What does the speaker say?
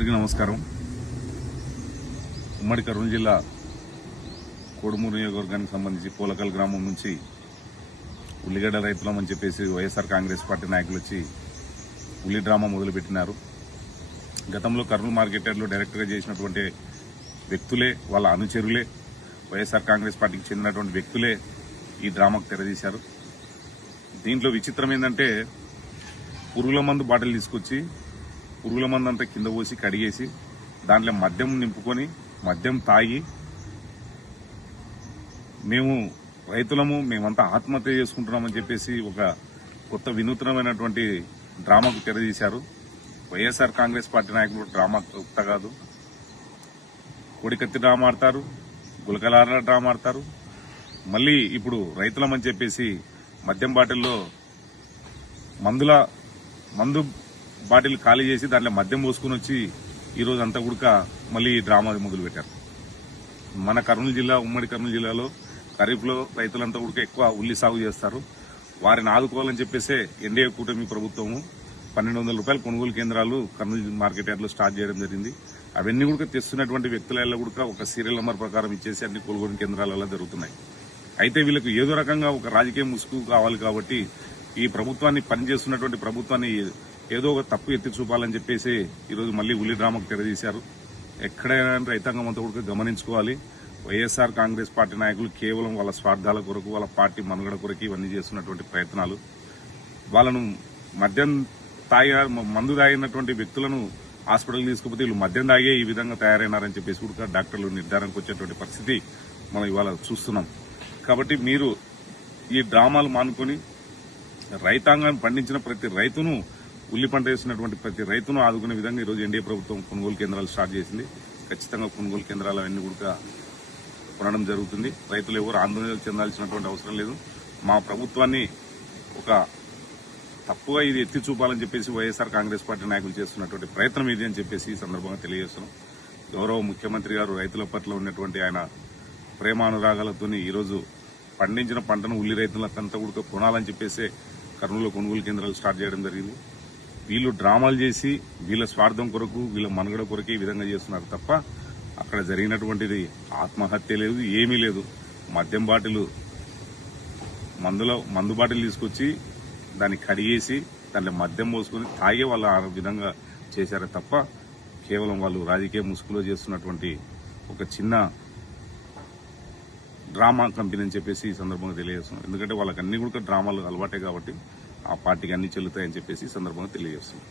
అందరికీ నమస్కారం. ఉమ్మడి కర్నూలు జిల్లా కోడుమూరు నియోజకవర్గానికి సంబంధించి పూలకల్ గ్రామం నుంచి ఉల్లిగడ్డ రైతులం అని చెప్పేసి వైఎస్ఆర్ కాంగ్రెస్ పార్టీ నాయకులు వచ్చి ఉల్లి డ్రామా మొదలుపెట్టినారు. గతంలో కర్నూలు మార్కెటర్లో డైరెక్టర్గా డైరెక్ట్గా చేసినటువంటి వ్యక్తులే వాళ్ళ అనుచరులే వైఎస్ఆర్ కాంగ్రెస్ పార్టీకి చెందినటువంటి వ్యక్తులే ఈ డ్రామాకు తెరదీశారు. దీంట్లో విచిత్రం ఏంటంటే పురుగుల మందు బాటిల్ తీసుకొచ్చి పురుగుల మందంతా కింద పోసి కడిగేసి దాంట్లో మద్యం నింపుకొని మద్యం తాగి మేము రైతులము మేమంతా ఆత్మహత్య చేసుకుంటున్నామని చెప్పేసి ఒక కొత్త వినూత్నమైనటువంటి డ్రామాకు తెరదీశారు. వైఎస్ఆర్ కాంగ్రెస్ పార్టీ నాయకులు డ్రామా కొత్త కాదు. కోడికత్తి డ్రామా ఆడతారు గులకలార డ్రామా ఆడతారు. మళ్ళీ ఇప్పుడు రైతులమని చెప్పేసి మద్యం బాటిల్లో మందుల మందు బాటిల్ ఖాళీ చేసి దాంట్లో మద్యం పోసుకుని వచ్చి ఈరోజు అంతా కూడా మళ్ళీ ఈ డ్రామా మొదలు పెట్టారు. మన కర్నూలు జిల్లా ఉమ్మడి కర్నూలు జిల్లాలో ఖరీఫ్లో రైతులంతా కూడా ఎక్కువ ఉల్లి సాగు చేస్తారు. వారిని ఆదుకోవాలని చెప్పేసే ఎన్డీఏ కూటమి ప్రభుత్వము పన్నెండు వందల రూపాయల కొనుగోలు కేంద్రాలు కర్నూలు మార్కెట్ యార్డ్లో స్టార్ట్ చేయడం జరిగింది. అవన్నీ కూడా తెస్తున్నటువంటి వ్యక్తుల కూడా ఒక సీరియల్ నెంబర్ ప్రకారం ఇచ్చేసి అన్ని కొనుగోలు కేంద్రాలలో జరుగుతున్నాయి. అయితే వీళ్ళకు ఏదో రకంగా ఒక రాజకీయ ముసుగు కావాలి కాబట్టి ఈ ప్రభుత్వాన్ని పనిచేస్తున్నటువంటి ప్రభుత్వాన్ని ఏదో ఒక తప్పు ఎత్తి చూపాలని చెప్పేసి ఈరోజు మళ్ళీ ఉల్లి డ్రామాకు తెరదీశారు. ఎక్కడైనా రైతాంగం అంతా కూడా గమనించుకోవాలి. వైఎస్ఆర్ కాంగ్రెస్ పార్టీ నాయకులు కేవలం వాళ్ళ స్వార్థాల కొరకు వాళ్ళ పార్టీ మనుగడ కొరకు ఇవన్నీ చేస్తున్నటువంటి ప్రయత్నాలు. వాళ్ళను మద్యం తాగి మందు తాగినటువంటి వ్యక్తులను హాస్పిటల్ తీసుకుపోతే వీళ్ళు మద్యం తాగే ఈ విధంగా తయారైనారని చెప్పేసి కూడా డాక్టర్లు నిర్ధారణకు వచ్చేటువంటి పరిస్థితి మనం ఇవాళ చూస్తున్నాం. కాబట్టి మీరు ఈ డ్రామాలు మానుకొని రైతాంగాన్ని పండించిన ప్రతి రైతును ఉల్లి పంట వేసినటువంటి ప్రతి రైతును ఆదుకునే విధంగా ఈరోజు ఎన్డీఏ ప్రభుత్వం కొనుగోలు కేంద్రాలు స్టార్ట్ చేసింది. ఖచ్చితంగా కొనుగోలు కేంద్రాలు అవన్నీ కూడా కొనడం జరుగుతుంది. రైతులు ఎవరు ఆందోళన చెందాల్సినటువంటి అవసరం లేదు. మా ప్రభుత్వాన్ని ఒక తప్పుగా ఇది ఎత్తి చూపాలని చెప్పేసి వైఎస్ఆర్ కాంగ్రెస్ పార్టీ నాయకులు చేస్తున్నటువంటి ప్రయత్నం ఇది అని చెప్పేసి ఈ సందర్భంగా తెలియజేస్తున్నాం. గౌరవ ముఖ్యమంత్రి గారు రైతుల పట్ల ఉన్నటువంటి ఆయన ప్రేమానురాగాలతోని ఈరోజు పండించిన పంటను ఉల్లి రైతులకంతా కూడా కొనాలని చెప్పేసి కర్నూలులో కొనుగోలు కేంద్రాలు స్టార్ట్ చేయడం జరిగింది. వీళ్ళు డ్రామాలు చేసి వీళ్ళ స్వార్థం కొరకు వీళ్ళ మనుగడ కొరకే ఈ విధంగా చేస్తున్నారు తప్ప అక్కడ జరిగినటువంటిది ఆత్మహత్య లేదు ఏమీ లేదు. మద్యం బాటిల్ మందులో మందు బాటిల్ తీసుకొచ్చి దాన్ని కడిగేసి దాంట్లో మద్యం పోసుకొని తాగే వాళ్ళు ఆ విధంగా చేశారే తప్ప కేవలం వాళ్ళు రాజకీయ ముసుగులో చేస్తున్నటువంటి ఒక చిన్న డ్రామా కంపెనీ అని చెప్పేసి ఈ సందర్భంగా తెలియజేస్తున్నాం. ఎందుకంటే వాళ్ళకి అన్ని కూడా డ్రామాలు అలవాటే కాబట్టి ఆ పార్టీకి అన్ని చెల్లుతాయని చెప్పేసి ఈ సందర్భంగా తెలియజేస్తున్నాం.